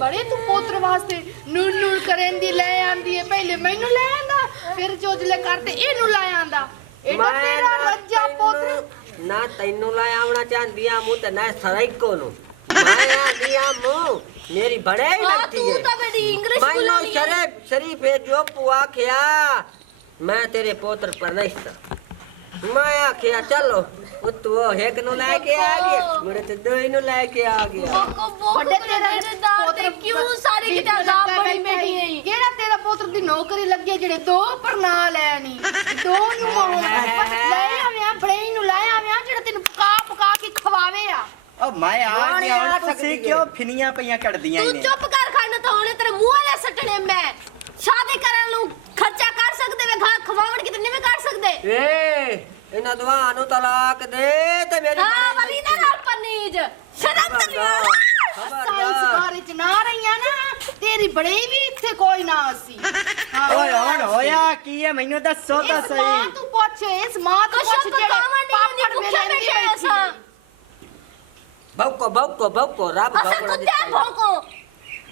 बड़े तू पोत्र वास्ते नूर नूर करें दी ले आंदी है पहले मैनू ले आंदा फिर जोजले करते इनू ले आंदा एटा तेरा रज्जा पोत्र ना तैनू ले आवना चाहंदिया मु ते ना सराइको नु मैं आंदिया मु मेरी बड़े ही लगती है तू तो बड़ी इंग्लिश बोलनी है शरीफ है जो पुआ खिया मैं तेरे पोत्र पर नहीं था मैं आखिया चलो तू एक नु लेके आ गया मेरे तो दो ही नु लेके आ गया बड़े तेरे पोत्र क्यों सारे की जाब बड़ी बैठी है केड़ा तेरा पोत्र दी नौकरी लगी जेड़े दो पर ना लेनी दो नु ले आव्या बड़े नु ले आव्या जेड़ा तेनु पका के खवावे आ ओ मैं आ गया और तुसी क्यों फिनियां पईयां कट दियां तू चुप कर खाने तो होने तेरे मुंह वाले सटने मैं शादी करन लू खर्चा कर सकदे वे घाट खवावण कितने में कर सकदे ए इना दुआनु तलाक दे ते मेरी हां वाली ना नाल पनीज शर्म तो साइंस बारे च ना रहियां ना तेरी बड़े भी इथे कोई ना आसी ओए हण होया की है मैनू दसो तो सही मां तू पूछ इस मां तो पूछ जेड़े पापड़ में लेंदी बैठी भौको रब भौकड़ा भौको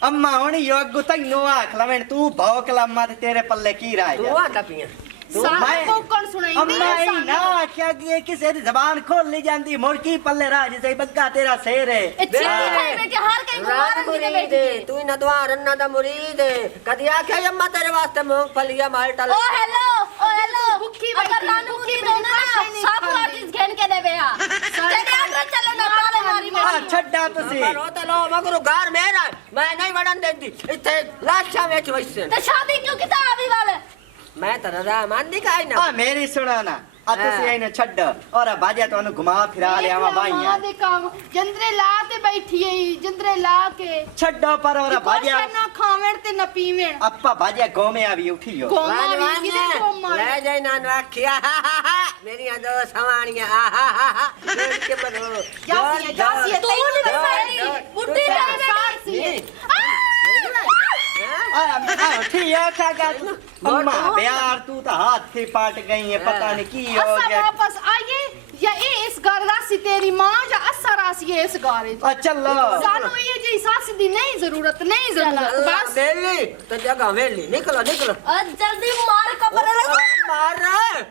अम्मा हुन योग तैनू आख लवें तू भौक लम्मा ते तेरे पल्ले की राय तू आटा पिया सारा कोकण सुनाई अम्मा ई ना क्या कि किसी दी जुबान खोल ली जांदी मुर्गी पल्ले राज सही बग्गा तेरा शेर है चिट्ठी खाई बेटे हर कहीं मारन दी बेटी तू इना दुआ रन्ना दा मुरीद कदी आखे अम्मा तेरे वास्ते मूंगफलिया माल्टा ओ हेलो भूखी अगर लान मुरीद हो ना सब आर्टिस्ट घेन के देवे आ तेरे आगे चलो ना ताले मारी मारी छड्डा तुसी रोता लो मगरू घर मेरा मैं नहीं वड़न देती इथे लाशा वेच वैसे ते शादी क्यों किता अभी वाले मैं तो रजा मान दी काई ना आ मेरी सुनो ना अब तुसी आइने छड्ड और बाजा तो घुमा फिरा ले आवा भाईया दे काम जंदरे ला ते बैठी है जंदरे ला के छड्डो पर और बाजा ना खावेण ते न पीवेण अप्पा बाजा गोमे आवी उठियो गोमा भी किदे गोमा ले जाई ना रखिया मेरी दो सवाणियां के बनो जासी तू नहीं बसाई बुड्ढी जाए ठीक है अम्मा प्यार तू तो हाथ से पाट गई है पता नहीं की हो गया वापस आइए या इस घर राशि तेरी मां या असर राशि है इस घर चलो सानू ये जी सास दी नहीं जरूरत बस वेली तो जगह वेली निकलो जल्दी मार कबर मार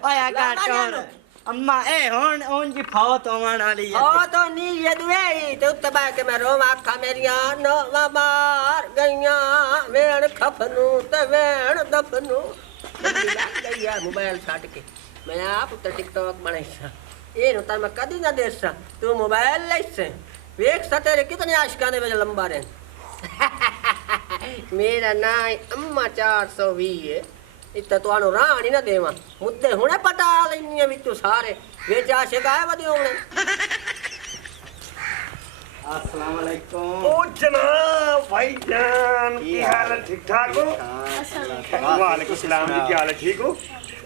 ओया काटोर अम्मा ए होन जी फावत होवन वाली है ओ तो नी ये दुए तो तबा के मैं रोम आखा मेरिया नो मार गईया वेण खफनु ते वेण दफनु लग गईया मोबाइल छाट के मैं आप तो टिकटॉक बनाईसा ए नो तार मैं कदी ना देसा तू मोबाइल लेसे वेख सा तेरे कितने आशिकाने में लंबा रे मेरा नाम अम्मा 420 है इतना तो आनो रानी ना देवा मुद्दे हुने पटा लेनिया विचो सारे वे आशे गाय वदी होने अस्सलाम वालेकुम ओ जनाब भाईजान की हाल है ठीक ठाक हो वालेकुम सलाम जी क्या हाल है ठीक हो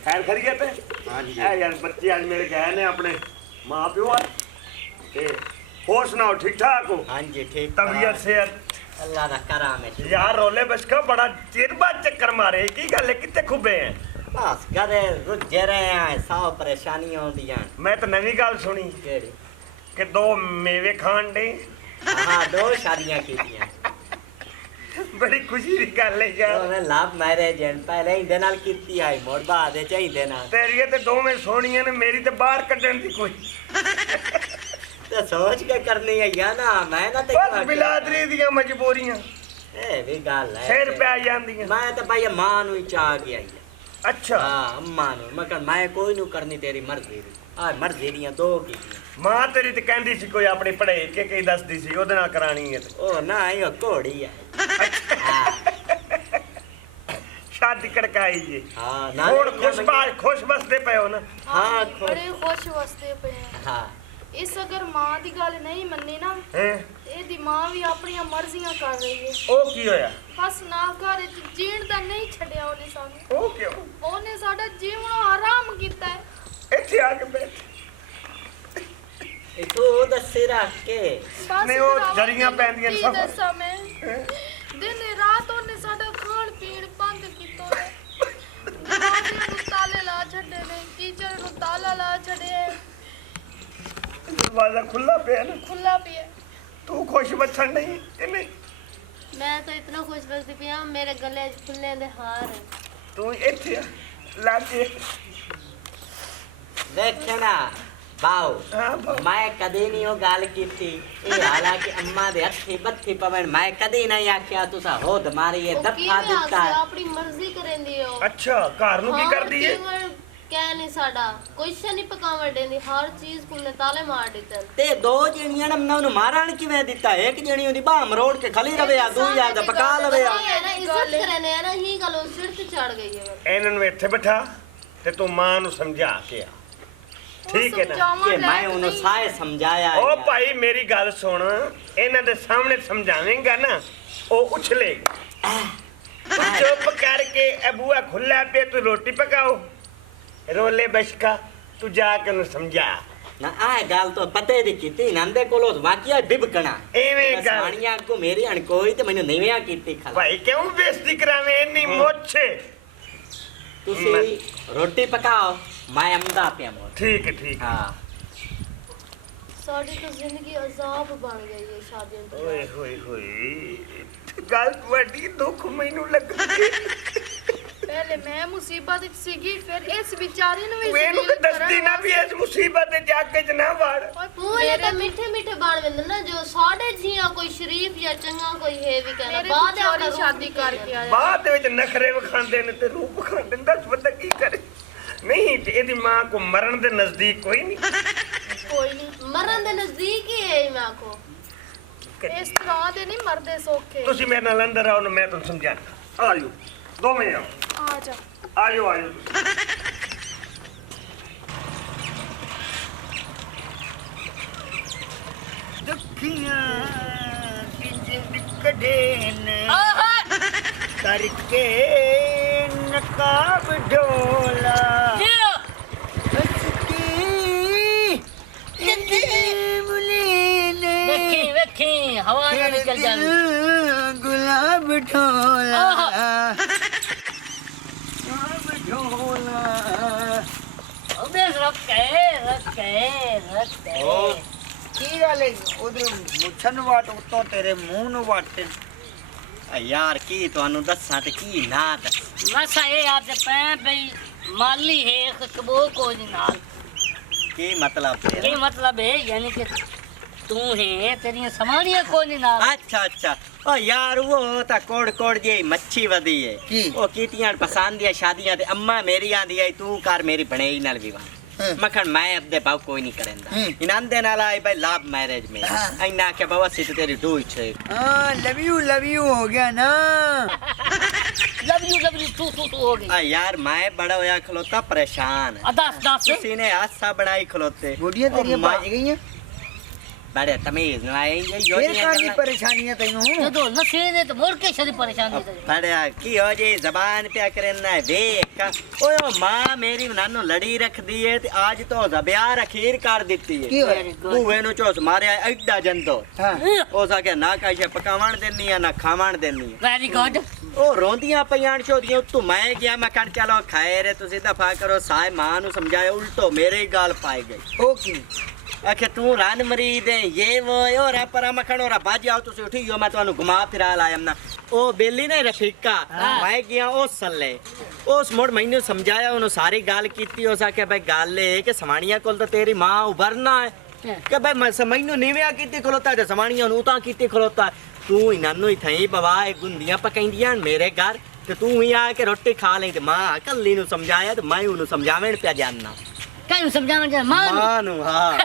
खैर खैरियत है हां जी यार बच्चे आज मेरे गए ने अपने मां प्यो ते होश सुनाओ ठीक ठाक हो हां जी ठीक तबीयत सेहत अल्लाह दा करम है यार रोले बस का बड़ा चिर बाद चक्कर मारे की गल है कितने खुबे हैं बस करे रुझे रहे हैं सौ परेशानियां होंदियां मैं तो नवी गल सुनी केड़ी कि दो मेवे खान दे हां दो शादियां कीतियां बड़ी खुशी दी गल है यार ओने लव मैरिज एंड पहले इंदे नाल कीती आई मोड़ बाद चाहिए ना तेरी ते दो में सोनियां ने मेरी ते बाहर कढन दी कोई तो सोच के करनी है या ना मैं ना ते बस बिलादरी दियां मजबूरियां ए भी गल है सिर पे आ जांदियां मैं तो भाई मां नु ही चाह गया अच्छा हां अम्मा नु मगर मैं कोई नु करनी तेरी मर्जी दी आ मर्जी दियां दो की मां तेरी ते कहंदी सी कोई अपनी पढ़ाई के कई दसदी सी ओदे नाल करानी है ओ ना यो घोड़ी है हां शादी कड़काई जी हां ना खुश बसदे पे हो ना हां बड़े खुश वसते पे हां इस अगर मां दी गल नहीं मन्नी ना ए दी मां भी अपनी मर्जियां कर रही है ओ की होया बस ना घर जीण दा नहीं छड़िया ओने सानू ओ क्यों ओने साडा जीवन हराम कीता है इथे आके बैठ ए तू दसे रख के नहीं वो जरियां पैंदियां सब दसा मैं दिन रात ओने साडा खान पीण बंद कीतो है बाहर नु ताले ला छड़े ने टीचर नु ताला ला छड़े दरवाजा खुला पे है ना खुला भी है तू खुश बचन नहीं कि नहीं मैं तो इतना खुश बसती पिया मेरे गले फुल्ले दे हार है। ਤੂੰ ਇੱਥੇ ਆ ਲਾਗੇ देखना बाओ ਹਾਂ ਬਾਊ। मैं कदे नहीं हो गाल की थी ये हालांकि अम्मा दे हथी बत्ती पवन मैं कदे नहीं आख्या तुसा होद मारी ये दफा दिता अपनी मर्जी करेंदी हो। ਅੱਛਾ ਘਰ ਨੂੰ ਕੀ ਕਰਦੀ ਏ ਕਹਿ ਨਹੀਂ ਸਾਡਾ ਕੁਛ ਨਹੀਂ ਪਕਾਵਣ ਦੇਂਦੀ ਹਰ ਚੀਜ਼ ਕੋਲੇ ਤਾਲੇ ਮਾਰ ਦਿੱਤੇ ते दो जणियां ने मना मारण किवें दिता एक जणी ओदी बाह मरोड़ के खली रवे आ दूई आ पका लवे आ ਹੈ ਨਾ ਇੱਜ਼ਤ ਕਰਨੇ ਆ ਨਾ ਹੀ ਗੱਲ ਉਹ ਸਿਰ ਤੇ ਚੜ ਗਈ ਹੈ ਇਹਨਾਂ ਨੂੰ ਇੱਥੇ ਬਿਠਾ ਤੇ ਤੂੰ ਮਾਂ ਨੂੰ ਸਮਝਾ ਕੇ ਆ ਠੀਕ ਹੈ ਨਾ कि मैं उन्हें साए समझाया ਓ ਭਾਈ ਮੇਰੀ ਗੱਲ ਸੁਣ ਇਹਨਾਂ ਦੇ ਸਾਹਮਣੇ ਸਮਝਾਵੇਂਗਾ ਨਾ ਉਹ ਉਛਲੇ ਤੂੰ ਚੁੱਪ ਕਰਕੇ ਅਬੂਆ ਖੁੱਲਾ ਪਿਆ ਤੂੰ ਰੋਟੀ ਪਕਾਓ रोले बशका तू जाके उन्हें समझा ना आ गाल तो पते दी कीती नंदे कोलो वाकिया बिबकना एवें गल साणिया को मेरी अणकोई ते मैंने नवीं कीती खला भाई क्यों बेइज्जती करावे इन्नी मोछे तुसी रोटी पकाओ मैं अमदा पे मोर ठीक है हां ਸਾਡੀ ਤਾਂ ਜ਼ਿੰਦਗੀ ਅਜ਼ਾਬ ਬਣ ਗਈ ਹੈ ਸ਼ਾਦੀਆਂ ਤੋਂ ओए होए होए गल बड़ी दुख मैनू लगा ਪਹਿਲੇ ਮੈਂ ਮੁਸੀਬਤ ਵਿੱਚ ਸੀਗੀ ਫਿਰ ਇਸ ਵਿਚਾਰੀ ਨੂੰ ਵੀ मैनू तो दसदी ना भी इस मुसीबत दे जाके च ना वड़ ਪੂਰੇ ਤਾਂ ਮਿੱਠੇ ਮਿੱਠੇ ਬਣ ਵੰਦ ਨਾ ਜੋ ਸਾਡੇ ਜੀਆਂ ਕੋਈ ਸ਼ਰੀਫ ਜਾਂ ਚੰਗਾ ਕੋਈ ਹੈ ਵੀ ਕਹਿੰਦਾ ਬਾਅਦ ਆਪਣੀ ਸ਼ਾਦੀ ਕਰਕੇ ਆਇਆ बाद विच नखरे विखांदे ने ते रूप विखांदे ने दस बंदा की करे नहीं ते एदी मां को मरण दे नजदीक कोई नहीं ਕੋਈ ਨਹੀਂ ਮਰਨ ਦੇ ਨਜ਼ਦੀਕ ਹੀ ਹੈ ਮੈਂ ਕੋ ਇਸ ਤਰ੍ਹਾਂ ਦੇ ਨਹੀਂ ਮਰਦੇ ਸੌਖੇ तुसी मेरे नाल अंदर आओ ना मैं तुम समझाना आ जाओ 2 मिनट आओ ਆ ਜਾ आ जाओ दुखियां बिजली कढेन करके नकाब ढोला ਵੇਖੀ ਹਵਾ ਨਾ ਨਿਕਲ ਜਾਵੇ गुलाब ढोला ਉਹਦੇ ਰੱਖੇ ਕੀ ਗੱਲ ਹੈ ਉਧਰ ਮੁੱਛਨ ਵਾਟ ਉੱਤੋਂ ਤੇਰੇ ਮੂੰਹ ਨੂੰ ਵਾਟ यार की ਤੁਹਾਨੂੰ ਦੱਸਾਂ ਤੇ ਕੀ ਨਾ ਦੱਸ ਮਸਾ ਇਹ ਆਪ ਦੇ ਪੈ ਬਈ ਮਾਲੀ ਹੈ ਕਬੋ ਕੋਈ ਨਾਲ ਕੀ ਮਤਲਬ ਕੀ ਤੇਰਾ ਮਤਲਬ ਹੈ ਯਾਨੀ ਕਿ ਤੂੰ ਹੈ ਤੇਰੀਆਂ ਸਮਾਨੀਆਂ ਕੋਈ ਨਾਲ अच्छा अच्छा ओ यार वो ता कोड़ कोड़ जी मच्छी वदी है की? ओ कीतियां पसंद दिया शादियां ते अम्मा मेरी आंदी आई तू कर मेरी बनेई नाल विवाह मखन मैं अपने बाप कोई नहीं करेंदा इनाम दे नाल आई भाई लाभ मैरिज में इना के बाबा सिट तेरी डू छे हाँ लव यू हो गया ना लव यू तू हो गई आ यार मैं बड़ा होया खलोता परेशान दस किसी ने हादसा बनाई खलोते बुढ़िया तेरी ओ माँ- बाज गई हैं बड़े तमीज ना आई ये फिर योनियां काली गल्लां- परेशानियां तैनू ਜਦੋਂ ਨਸ਼ੇ ਦੇ ਤੇ ਮੁੜ ਕੇ ਸ਼ਰੀ ਪਰੇਸ਼ਾਨੀ ਤੇ बड़े की हो जी जबान पे करना है देख ओए ओ मां मेरी नानू लड़ी रख दी है ते आज तो जब्यार अखीर कर देती की है होया बूहे नु चोस मारे एडा जंदो हाँ ओ सके ना काशे पकावण देनी है ना खावण देनी है ਵੈਰੀ ਗੁੱਡ ओ रोंदियां पयाण छोदियां तू मैं गया मैं कर चलो खाए रे तुसी दफा करो साए मां नु समझाए उल्टो मेरे ही गाल पाई गई ओके आखे तू रान मरीद है ये वो और पर मखन और बाजी आओ तुसी उठी हो मैं ਤੁਹਾਨੂੰ घुमा फिरा लायम ना ओ बेली ने रफीका मैं गया ओ सल्ले उस मोड़ मैनू समझाया उन्होंने सारी गाल कीती हो सके भाई गाल है कि समानिया कोल तो तेरी मां उभरना है कि भाई मैं मैनू नीविया कीती खलोता है समानिया नु ता कीती खलोता तू इनानू ही थई बवा गुंदियां पकाइंदियां मेरे घर ते तू ही आके रोटी खा ले ते मां कल्ली नु समझाया ते मैं उन्हें समझावेण पे जानना ਕਾਹਨੂੰ ਸਮਝਾਵਾਂ ਜੇ ਮਾਂ मां नु हां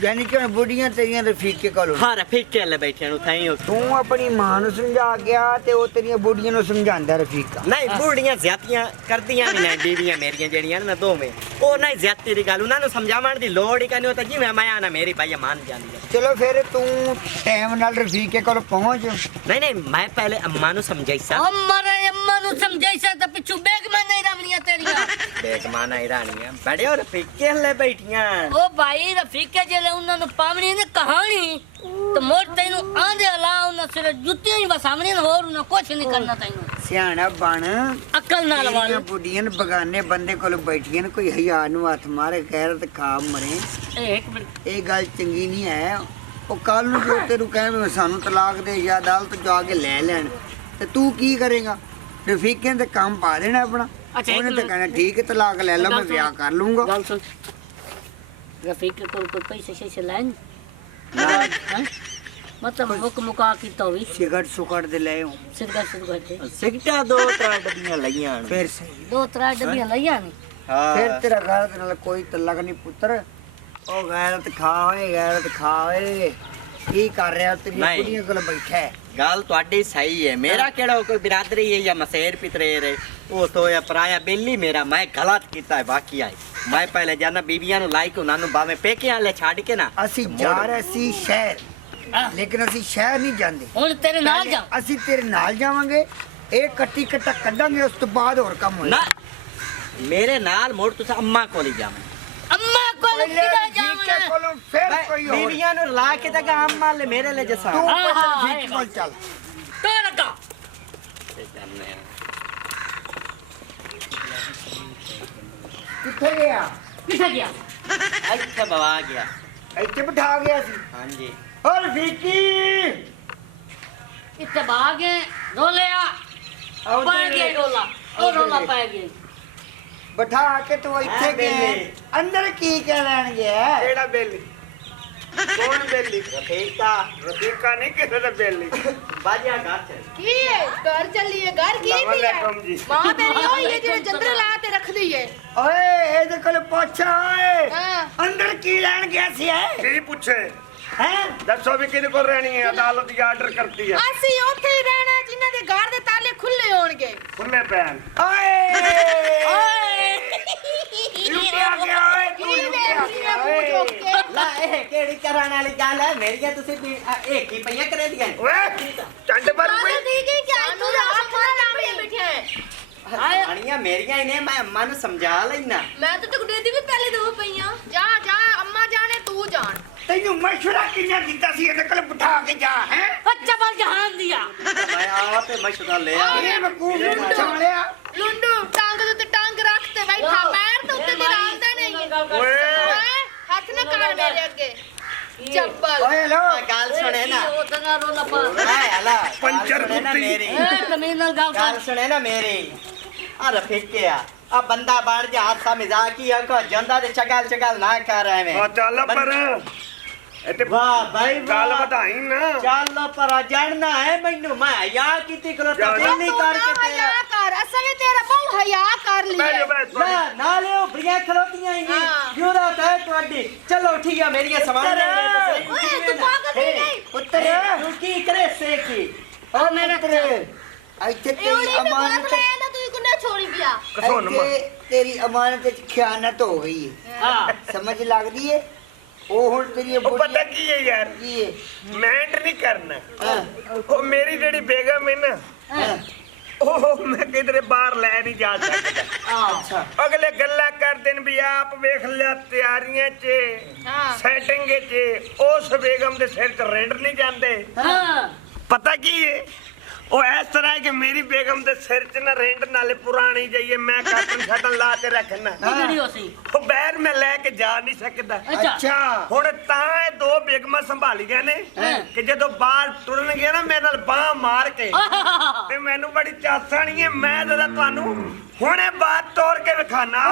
यानी कि बुढ़िया तेरिया रफीके कोल हाँ रफीके ले बैठे नु थई हो तू अपनी मां नु समझा गया ते ओ तेरिया बुढ़िया नु समझांदा रफीका नहीं बूढ़ियां ज्यादतियां करदियां नहीं ना बीवियां मेरियां जड़ियां ना दो में ओ नहीं ज्यादती दी गल उन्हां नु समझावण दी लोड़ ही कनी होता जिवें मैं आना मेरी भाई मान जांदी है चलो फिर तू टाइम नाल रफीके कोल पहुंच नहीं नहीं मैं पहले अम्मा नु समझाईसा अम्मा नु समझाईसा तो पिछू बैग में नहीं रवनिया तेरिया देख माना ईरानियां बड़े और रफीके ले बैठियां ओ भाई रफीके जेले ਉਹਨਾਂ ਨੂੰ ਪਾਵਣੀ ਨੇ ਕਹਾਣੀ ਤੇ ਮੋੜ ਤੈਨੂੰ ਆਂਦੇ ਲਾ ਉਹਨਾਂ ਸਿਰ ਜੁੱਤੀਆਂ ਹੀ ਵਸਾਵਣੀ ਨੇ ਹੋਰ ਉਹਨਾਂ ਕੁਛ ਨਹੀਂ ਕਰਨਾ ਤੈਨੂੰ ਸਿਆਣਾ ਬਣ ਅਕਲ ਨਾਲ ਵਾਲ ਤੇਰੀਆਂ ਬੁੱਢੀਆਂ ਨੂੰ ਬਗਾਨੇ ਬੰਦੇ ਕੋਲ ਬੈਠੀਆਂ ਨੇ ਕੋਈ ਹਯਾ ਨੂੰ ਹੱਥ ਮਾਰੇ ਗੈਰਤ ਖਾ ਮਰੇ ਇੱਕ ਮਿੰਟ ਇਹ ਗੱਲ ਚੰਗੀ ਨਹੀਂ ਹੈ ਉਹ ਕੱਲ ਨੂੰ ਜੋ ਤੈਨੂੰ ਕਹਿਣ ਸਾਨੂੰ ਤਲਾਕ ਦੇ ਜਾਂ ਅਦਾਲਤ ਜਾ ਕੇ ਲੈ ਲੈਣ ਤੇ ਤੂੰ ਕੀ ਕਰੇਗਾ? ਰਫੀਕੇ ਤੇ ਕੰਮ ਪਾ ਦੇਣਾ ਆਪਣਾ। ਅੱਛਾ, ਇੱਕ ਉਹਨੇ ਤਾਂ ਮਿੰਟ। ਕਹਿਣਾ ਠੀਕ ਹੈ ਤਲਾਕ ਲੈ ਲਾ, ਮੈਂ ਵਿਆਹ ਕਰ ਲੂੰਗਾ। ਗੱਲ ਸੁਣ रफीक के कोई पैसे शैसे लाइन मतलब हुक मुका की तो भी ਸਿਗਰਟ ਸੁਕੜ ਦੇ ਲੈ ਆਉਂ सिगरेट ਸਿਗਟਾ 2-3 ਡੱਬੀਆਂ ਲਈਆਂ ਹਨ। ਫਿਰ ਸਹੀ। 2-3 डब्बियां लिया नहीं ਫਿਰ ਹਾਂ ਤੇਰਾ ਘਰ ਦੇ ਨਾਲ ਕੋਈ ਤਲਕ ਨਹੀਂ ਪੁੱਤਰ। ਉਹ ਗੈਰਤ ਖਾਵੇ ਗੈਰਤ ਖਾਵੇ ਕੀ ਕਰ ਰਿਹਾ ਤੇਰੀ ਨਹੀਂ। ਕੁੜੀਆਂ ਕੋਲ ਬੈਠਾ ਹੈ। ਗੱਲ ਤੁਹਾਡੀ ਸਹੀ ਹੈ। ਮੇਰਾ ਕਿਹੜਾ ਕੋਈ ਬਿਰਾਦਰੀ ਹੈ ਜਾਂ ਮਸੇਰ ਪਿਤਰੇਰ ਹੈ? ਉਹ ਤੋਂ ਹੈ ਪਰਾਇਆ ਬੇਲੀ ਮੇਰਾ। ਮੈਂ ਗਲਤ ਕੀਤਾ ਹੈ ਬਾਕੀ ਆਈ। ਮੈਂ ਪਹਿਲੇ ਜਾਨਾ ਬੀਬੀਆਂ ਨੂੰ ਲਾਇਕ ਉਹਨਾਂ ਨੂੰ ਬਾਵੇਂ ਪੇਕਿਆਂ ਲੈ ਛੱਡ ਕੇ ਨਾ ਅਸੀਂ ਜਾ ਰਹੇ ਸੀ ਸ਼ਹਿਰ, ਲੇਕਿਨ ਅਸੀਂ ਸ਼ਹਿਰ ਨਹੀਂ ਜਾਂਦੇ। हुन तेरे नाल जा ਅਸੀਂ ਤੇਰੇ ਨਾਲ ਜਾਵਾਂਗੇ। ਇਹ ਕੱਟੀ ਕੱਟਾ ਕੱਢਾਂਗੇ, ਉਸ ਤੋਂ ਬਾਅਦ ਹੋਰ ਕੰਮ ਹੋਏਗਾ। ਨਾ ਮੇਰੇ ਨਾਲ ਮੋੜ ਤੁਸੀਂ ਅੰਮਾ ਕੋਲ ਹੀ ਜਾਵਾਂ। अम्मा को किधर जावना ਕੋਲੋਂ ਫਿਰ ਕੋਈ ਹੋਰ। ਬੀਬੀਆਂ ਨੂੰ ਲਾ ਕੇ ਤਾਂ ਅੰਮਾ ਲੈ ਮੇਰੇ ਲਈ ਜਸਾ ਤੂੰ ਹਾਂ, ਪਹਿਲਾਂ ਹਾਂ, ਰਫੀਕ ਕੋਲ ਚੱਲ। तो लगा ਕਿੱਥੇ ਗਿਆ? किधर गया ਇੱਥੇ ਬਵਾ ਗਿਆ। ਇੱਥੇ ਬਿਠਾ ਗਿਆ ਸੀ। ਹਾਂਜੀ ਓ ਰਫੀਕੀ इतने भागे रोलिया पा गया रोला ओ रोला पा गया ਬਿਠਾ ਕੇ ਤੂੰ ਇੱਥੇ ਹਾਂ, ਗਿਆ ਬੇਲੀ। ਅੰਦਰ ਕੀ ਕਹਿਣ ਗਿਆ? ਕਿਹੜਾ ਬੇਲੀ? ਕੌਣ ਬੇਲੀ? ਰਫੀਕਾ ਰਫੀਕਾ ਨਹੀਂ ਕਿਸੇ ਦਾ ਬੇਲੀ। ਬਾਜਿਆ ਘਰ ਚ ਕੀ ਹੈ ਘਰ ਚੱਲੀਏ ਘਰ ਕੀ ਸਲਾਮ ਦੀ ਹੈ ਅਲੈਕੁਮ ਜੀ। ਮਾਂ ਤੇਰੀ ਹੋਈ ਹੈ ਜਿਹੜੇ ਜੰਦਰ ਲਾ ਤੇ ਰੱਖਦੀ ਹੈ। ਓਏ ਇਹਦੇ ਕੋਲ ਪੁੱਛ ਓਏ ਹਾਂ ਅੰਦਰ ਕੀ ਲੈਣ ਗਿਆ ਸੀ ਹੈ? ਕੀ ਪੁੱਛੇ? ਹੈਂ? ਦੱਸੋ ਵੀ ਕਿਹਦੇ ਕੋਲ ਰਹਿਣੀ ਹੈ? ਅਦਾਲਤ ਦੀ ਆਰਡਰ ਕਰਤੀ ਹੈ। ਅਸੀਂ ਉੱਥੇ ਹੀ ਰਹਿਣਾ ਜਿਨ੍ਹਾਂ ਦੇ ਘਰ ਦੇ ਤਾਲੇ ਖੁੱਲੇ ਹੋਣਗੇ। ਖੁੱਲੇ ਪੈਣ। ਓਏ ਲੁੱਟਿਆ ਗਿਆ ਓਏ ਤੂੰ ਕੀ ਲੁੱਟਿਆ ਵੇਖਦੀ ਗਿਆ ਹੈ ਮੂੰਹ ਓਏ। ਚੁੱਕ ਕੇ? ਲਾ ਇਹ ਕਿਹੜੀ ਕਰਾਣ ਵਾਲੀ ਗੱਲ ਹੈ? ਮੇਰੀਆਂ ਤੁਸੀਂ ਵੀ ਇੱਕ ਹੀ ਪਈਆਂ ਕਰੇ ਦੀਆਂ ਓਏ ਚੰਡ ਪਰ ਕੋਈ ਦੀ ਕੀ ਕਿਆ ਤੂੰ ਹੱਥ ਨਾਲ ਲਾਵੇਂ ਬੈਠਾ ਹੈ। ਆਣੀਆਂ ਮੇਰੀਆਂ ਹੀ ਨੇ। ਮੈਂ ਅੰਮਾ ਨੂੰ ਸਮਝਾ ਲੈਣਾ। ਮੈਂ ਤਾਂ ਟੁਕੜੇ ਦੀ ਵੀ ਪਹਿਲੇ ਦੋ ਪਈਆਂ ਜਾ ਜਾ ਅੰਮਾ ਜਾਣੇ ਤੂੰ ਜਾਣ। ਤੈਨੂੰ ਮਸ਼ਵਰਾ ਕਿੰਨਾ ਦਿੱਤਾ ਸੀ ਇਹਦੇ ਕੋਲ ਬਿਠਾ ਕੇ ਜਾ ਹੈ? अच्छा बल जहान दिया ਮੈਂ ਆ ਤੇ ਮਸ਼ਵਰਾ ਲੈ ਆ। ਇਹ ਵਕੂਫ ਨੂੰ ਛਾਲਿਆ। ਲੁੰਡੂ ਟੰਗ ਦੇ ਉੱਤੇ ਟੰਗ ਰੱਖ ਤੇ ਬੈਠਾ ਪੈਰ ਤੇ ਉੱਤੇ ਦੀ ਰਾਂਦਾ ਨਹੀਂ। ਓਏ ਹੈਂ? ਹੱਥ ਨਾ ਕਰ ਮੇਰੇ ਅੱਗੇ ਚੱਪਲ। ਓਏ ਲੋ ਗੱਲ ਸੁਣੇ ਨਾ। ओ तना रोला पा ਹਾਏ ਹਲਾ ਪੰਚਰ ਸੁਣੇ ਨਾ ਕੁੱਤੀ। ਮੇਰੀ। ए जमीन नाल गाल ਗੱਲ कर ਸੁਣੇ ਨਾ ਮੇਰੀ। ਆ ਰਫੀਕਿਆ ਆ ਬੰਦਾ ਬਣ ਜਾ ਹਾਸਾ ਮਜ਼ਾਕੀ ਆ ਕੋ ਜਾਂਦਾ ਤੇ ਚਗਲ ਨਾ ਕਰ ਐਵੇਂ। ਆ ਚੱਲ ਪਰ ਇੱਥੇ ਵਾਹ ਬਾਈ ਗੱਲ ਵਾਹ। ਵਧਾਈ ਨਾ। ਚੱਲ ਪਰ ਜਾਣਨਾ ਹੈ ਮੈਨੂੰ। ਮੈਂ ਯਾ ਕੀਤੀ ਕਰੋ ਚੱਲ। ਤਬਦੀਲੀ ਤੂੰ ਕਰਕੇ ਨਾ ਤੇਰਾ ਹਯਾ ਕਰ ਅਸਾਂ ਵੀ ਤੇਰਾ ਬਹੁ ਹਯਾ ਕਰ ਬਹਿ ਲਿਆ। ਜਾ ਬਹਿ ਨਾ ਨਾਲੇ ਉਹ ਬੜੀਆਂ ਖਲੋਤੀਆਂ ਹੀ ਨਹੀਂ ਹਾਂ। ਜੂਦਾ ਤਾਂ ਤੁਹਾਡੀ। ਚਲੋ ਠੀਕ ਆ ਮੇਰੀਆਂ ਸਵਾਲ ਲੈ ਓਏ ਤੂੰ ਪਾਗਲ ਨਹੀਂ ਪੁੱਤਰ ਤੂੰ ਕੀ ਕਰੇ ਸੇਕੀ ਓ ਮੇਰੇ ਪੁੱਤਰ ਇੱਥੇ ਤੇਰੀ ਇਹੜੀ ਤੇ ਗਲਤ ਅਮਾਨਤ ਲੈ ਨਾ ਤੂੰ ਕੁੰਡਾ ਛੋੜੀ ਪਿਆ ਕਸੋਨ ਇੱਥੇ ਤੇਰੀ ਅਮਾਨਤ ਵਿੱਚ ਖਿਆਨਤ ਹੋ ਗਈ ਹੈ। हां ਸਮਝ ਲੱਗਦੀ ਹੈ? ਉਹ ਹੁਣ ਤੇਰੀ ਉਹ ਪਤਾ ਬੁੜੀਆਂ ਕੀ ਹੈ ਯਾਰ? ਕੀ ਹੈ? ਮੈਂਟ ਨਹੀਂ ਕਰਨਾ। ਹਾਂ, ਉਹ ਮੇਰੀ ਜਿਹੜੀ ਬੇਗਮ ਹੈ ਨਾ, ਹਾਂ। ਉਹ ਮੈਂ ਕਿਧਰੇ ਬਾਹਰ ਲੈ ਨਹੀਂ ਜਾ ਸਕਦਾ। ਅੱਛਾ ਅਗਲੇ ਗੱਲਾਂ ਕਰਦੇ ਨੇ ਵੀ ਆਪ ਵੇਖ ਲਿਆ ਤਿਆਰੀਆਂ 'ਚ ਹਾਂ। ਸੈਟਿੰਗ 'ਚ ਉਸ ਬੇਗਮ ਦੇ ਸਿਰ 'ਚ ਰੈਂਡ ਨਹੀਂ ਜਾਂਦੇ। हां ਪਤਾ ਕੀ ਹੈ? ਉਹ ਇਸ ਤਰ੍ਹਾਂ ਹੈ ਕਿ ਮੇਰੀ ਬੇਗਮ ਦੇ ਸਿਰ 'ਚ ਨਾ ਰੈਂਡ ਨਾਲੇ ਪੁਰਾਣੀ ਜਾਈਏ ਮੈਂ ਕਾਟਨ ਸ਼ਟਨ ਲਾ ਕੇ ਰੱਖਣਾ। किधर हो सी ਉਹ ਬੈਰ ਮੈਂ ਲੈ ਕੇ ਜਾ ਨਹੀਂ ਸਕਦਾ। अच्छा ਅੱਛਾ ਹੁਣ ਤਾਂ ਇਹ ਦੋ ਬੇਗਮਾਂ ਸੰਭਾਲੀਆਂ ਨੇ ਕਿ ਜਦੋਂ ਬਾਹਰ ਟੁਰਨਗੇ ਨਾ ਮੇਰੇ ਨਾਲ ਬਾਹ ਮਾਰ ਕੇ ਤੇ ਮੈਨੂੰ ਬੜੀ ਚਾਸਾਣੀ ਹੈ। ਮੈਂ ਤਾਂ ਤੁਹਾਨੂੰ ਹੁਣੇ ਬਾਤ ਤੋੜ ਕੇ ਵਿਖਾਣਾ।